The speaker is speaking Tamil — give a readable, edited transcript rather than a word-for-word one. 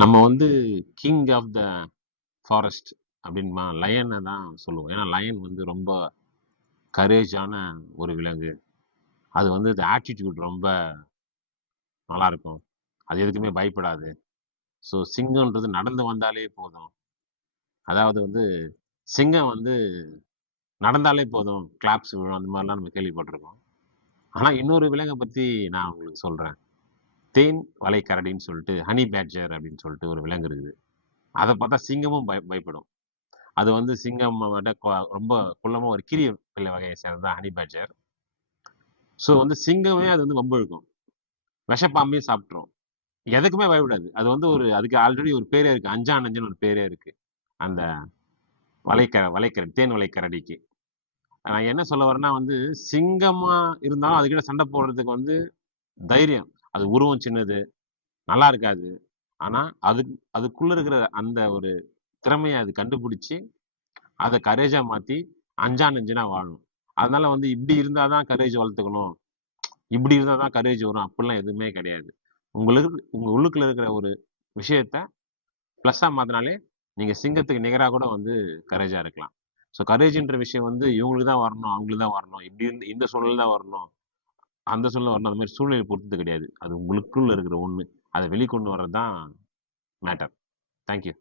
நம்ம வந்து கிங் ஆஃப் த ஃபாரஸ்ட் அப்படின்மா லயனை தான் சொல்லுவோம். ஏன்னா லயன் வந்து ரொம்ப கரேஜான ஒரு விலங்கு. அது வந்து ஆட்டிடியூட் ரொம்ப நல்லா இருக்கும். அது எதுக்குமே பயப்படாது. ஸோ சிங்கம்ன்றது நடந்து வந்தாலே போதும். அதாவது வந்து சிங்கம் வந்து நடந்தாலே போதும் கிளாப்ஸ் விழும், அந்த மாதிரிலாம் நம்ம கேள்விப்பட்டிருக்கோம். ஆனால் இன்னொரு விலங்கை பற்றி நான் உங்களுக்கு சொல்கிறேன். தேன் வளைக்கரடின்னு சொல்லிட்டு ஹனி பேட்ஜர் அப்படின்னு சொல்லிட்டு ஒரு விலங்கு இருக்குது. அதை பார்த்தா சிங்கமும் பயப்படும். அது வந்து சிங்கம் விட ரொம்ப குள்ளமா ஒரு கிரிய பிள்ளை வகையை சேர்ந்த ஹனி பேட்ஜர். ஸோ வந்து சிங்கமே அது வந்து வம்பு இழுக்கும், விஷப்பாம்பையும் சாப்பிட்ரும். எதுக்குமே பயப்படாது. அது வந்து அதுக்கு ஆல்ரெடி ஒரு பேரே இருக்கு, அஞ்சா நஞ்சுன்னு ஒரு பேரே இருக்கு அந்த வளைக்கரடி, தேன் வளைக்கரடிக்கு. நான் என்ன சொல்ல வரேன்னா வந்து சிங்கமா இருந்தாலும் அதுக்கிட்ட சண்டை போடுறதுக்கு வந்து தைரியம். அது உருவம் சின்னது, நல்லா இருக்காது. ஆனா அதுக்குள்ள இருக்கிற அந்த ஒரு திறமையை அது கண்டுபிடிச்சு அதை கரேஜா மாத்தி அஞ்சா நெஞ்சுனா வாழும். அதனால வந்து இப்படி இருந்தாதான் கரேஜ் வளர்த்துக்கணும், இப்படி இருந்தாதான் கரேஜ் வரும், அப்படிலாம் எதுவுமே கிடையாது. உங்க உள்ளுக்குள்ள இருக்கிற ஒரு விஷயத்த பிளஸ்ஸா மாத்தினாலே நீங்க சிங்கத்துக்கு நிகராக கூட வந்து கரேஜா இருக்கலாம். ஸோ கரேஜ்ன்ற விஷயம் வந்து இவங்களுக்கு தான் வரணும், அவங்களுக்கு தான் வரணும், இப்படி இருந்து இந்த சூழல் தான் வரணும், அந்த சூழ்நிலை வரணும், அந்த மாதிரி சூழ்நிலை பொறுத்தது கிடையாது. அது உங்களுக்குள்ள இருக்கிற ஒண்ணு, அதை வெளிக்கொண்டு வர்றது தான் மேட்டர். தேங்க்யூ.